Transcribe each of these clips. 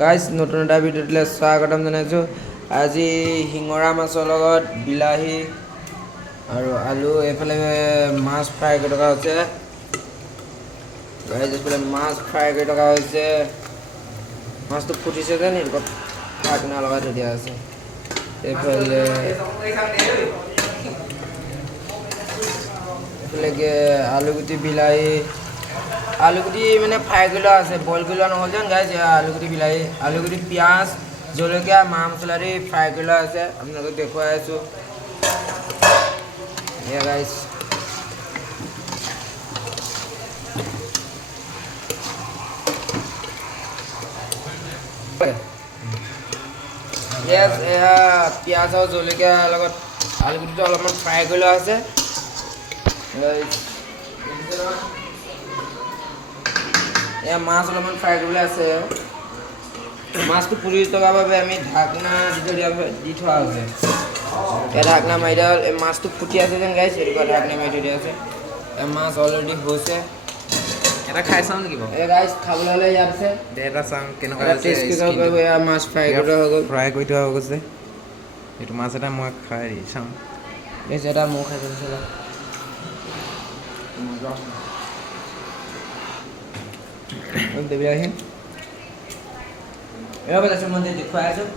Guys নতুন এটা ভিডিঅ'টোলৈ স্বাগতম জনাইছোঁ। আজি শিঙৰা মাছৰ লগত বিলাহী আৰু আলু, এইফালে মাছ ফ্ৰাই কৰি থকা হৈছে। গাইজ এইফালে মাছ ফ্ৰাই কৰি থকা হৈছে। মাছটো ফুটিছে যেন এইটো ঢাকনা লগাই থৈ দিয়া আছে। এইফালে আলুগুটি বিলাহী আলুগুটি মানে ফ্ৰাই কৰি লোৱা আছে, বইল কৰি লোৱা নহ'ল যেন গাইজ। আলুগুটি বিলাহী আলুগুটি পিঁয়াজ জলকীয়া মা মছলা দি ফ্ৰাই কৰি লোৱা আছে, আপোনালোকক দেখুৱাই আছোঁ। এয়া গাইজ এয়া পিঁয়াজ আৰু জলকীয়াৰ লগত আলুগুটিটো অলপমান ফ্ৰাই কৰি লোৱা আছে। এয়া মাছ অলপমান ফ্ৰাই কৰিবলৈ আছে। মাছটো পুৰি থকাৰ বাবে আমি ঢাকনা দি থোৱা হৈছে। এই ঢাকনা মাৰি দিয়া হ'ল। এই মাছটো ফুটি আছে যেন গাইছ, এনেকুৱা ঢাকনা মাৰি থৈ দিয়া আছে। মাছ অলৰেডি হৈছে। এটা খাই চাওঁ নেকি বাৰু? এই গাইছ খাবলৈ হ'লে ইয়াত আছে, এটা চাওঁ কেনেকুৱা টেষ্ট কৰিব। এয়া মাছ ফ্ৰাই কৰি থোৱা হৈ গ'ল। ফ্ৰাই কৰি থোৱা হৈ গৈছে। এইটো মাছ এটা মই খাই চাওঁ। এই এটা মৌ খাই চাইছিল। বিলাহী এয়া বেলাইছো মই দেখুৱাই আছোঁ।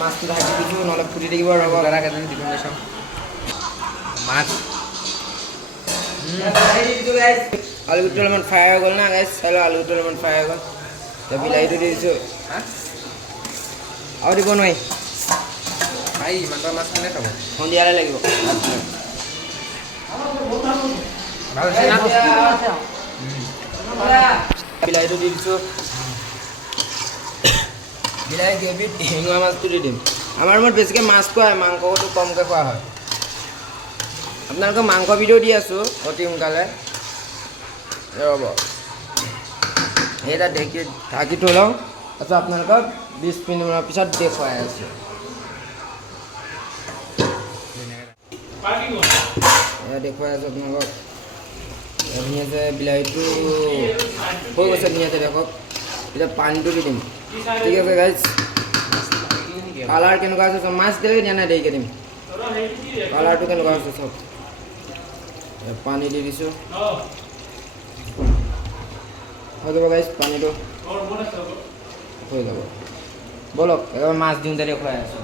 মাছটো ঢাকি দিছোঁ, নহ'লে ফুটি থাকিব। ৰ'ব দাদা কেইজনী দিব চাওঁ মাছ। আলুগুটিটো অলপমান ফ্ৰাই হৈ গ'ল না গাইছ, চাই লওঁ। আলুগুটিটো অলপমান ফ্ৰাই হৈ গ'ল। বিলাহীটো দি দিছোঁ। আৰু দিব নোৱাৰি, ইমানটা মাছ কেনে খাব? সন্ধিয়ালৈ লাগিব। বিলাহীটো দি দিছোঁ। বিলাহী গ্ৰেভিত শিঙৰা মাছটো দি দিম। আমাৰ ৰুমত বেছিকৈ মাছ খোৱা হয়, মাংসটো কমকৈ খোৱা হয়। আপোনালোকক মাংস ভিডিঅ' দি আছোঁ অতি সোনকালে, ৰ'ব। সেইটা ঢাকি থৈ লওঁ, তাৰপিছত আপোনালোকক 20 মিনিটমানৰ পিছত দেখুৱাই আছোঁ। এয়া দেখুৱাই আছোঁ আপোনালোকক। ধুনীয়াকৈ বিলাহীটো হৈ গৈছে ধুনীয়াকৈ, দেখক। এতিয়া পানীটো দি দিম। ঠিক আছে গাইজ, কালাৰ কেনেকুৱা আছে চব। মাছ দেৰি দিয়া নাই, দেৰিকৈ দিম। কালাৰটো কেনেকুৱা আছে চব। পানী দি দিছোঁ, হৈ যাব গাইজ। পানীটো হৈ যাব। ব'লক এবাৰ মাছ দিওঁতে দেখুৱাই আছোঁ।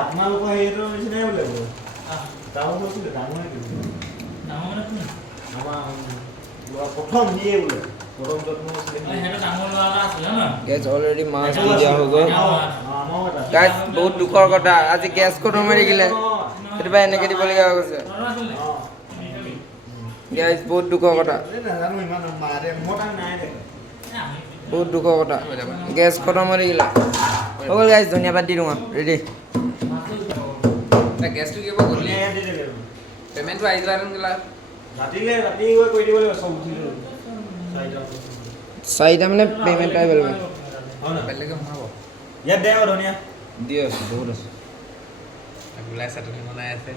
আপোনালোকৰ হেৰিটো নিচিনাই বোলে ডাঙৰ কৈছিলে, ডাঙৰ প্ৰথম দিয়ে বোলে। গেছ অলৰেডি মাছ দি দিয়া হৈ গ'ল। গাইজ বহুত দুখৰ কথা, আজি গেছ খতম হৈ থাকিলে, কেতিয়াবা এনেকৈ দিবলগীয়া হৈ গৈছে। গাইজ বহুত দুখৰ কথা, বহুত দুখৰ কথা। গেছ খতম হৈ থাকিলে হৈ গ'ল গাইজ। ধন্যবাদ দি দিওঁ আৰু ৰেডি। গেছটো কিব গ'লি পে'মেণ্টটো আহি যোৱা ৰাতিলৈ ৰাতি কৰি দিব লাগিব। চব উঠি 4টা মানে পে'মেণ্ট আহিব লাগিব। বেলেগে সোমাব ইয়াত দে আৰু ধুনীয়া দি আছোঁ, বহুত আছে। গোলাই চাটনি বনাই আছে।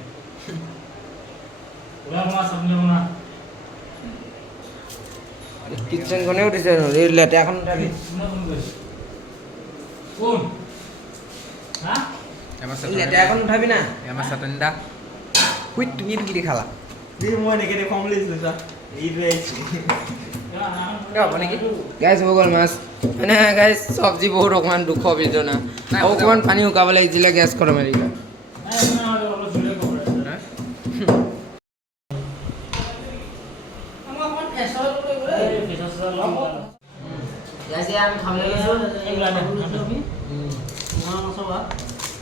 কিটচেনখনে উঠিছে, লেতেৰাখন উঠাবি। লেতেৰাখন উঠাবি না। আমাৰ চাটনি দা উইথ তুমি এইটো কি দি খালা? মই এনেকৈ দেখুৱাম বুলি দিছিলোঁ ছাৰ, এইটো আহিছোঁ। হ'ব নেকি? গাইজ হৈ গ'ল মাছ। মানে গাইজ চব্জি বহুত অকণমান দুখৰ বিজনা। অকণমান পানী শুকাব লাগিছিলে, গেছ খতম হৈ থাকিলে। আমি খাবলৈ গৈছোঁ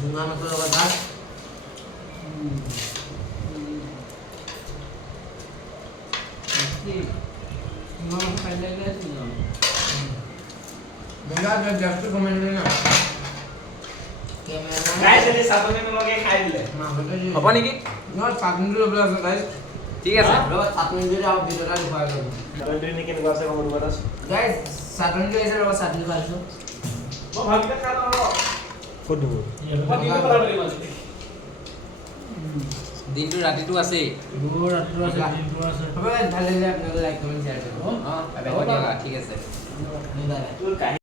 ভুঙা মাছৰ লগত ভাত। গেছটো কমাই দিলে না। গাইজ যদি চাটনি নলগাই খাই দিলে হ'ব নেকি? নহয় চাটনিটো ল'বলৈ আছে গাইজ। ঠিক আছে ৰবা চাটনি যদি আৰু দুটা দেখুৱাই দিম চাটনি কেনেকুৱা আছে কম ৰবা আছে গাইস চাটনি লৈ আছে ৰবা চাটনি পাইছো মই ভাবিলে খাই লওঁ ৰবা ক'ত দিব দিনটো ৰাতিটো আছেই হ'ব ভালে লাগিলে আপোনালোকে লাইক কমেণ্ট শ্বেয়াৰ কৰিব ঠিক আছে তোৰ কাহি